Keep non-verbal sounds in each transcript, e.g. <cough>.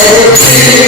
Thank <laughs> you.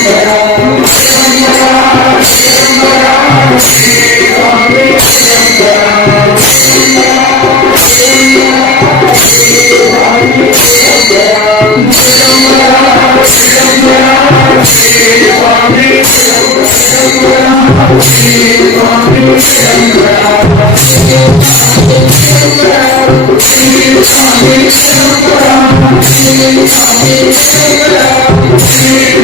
Yeah. <laughs>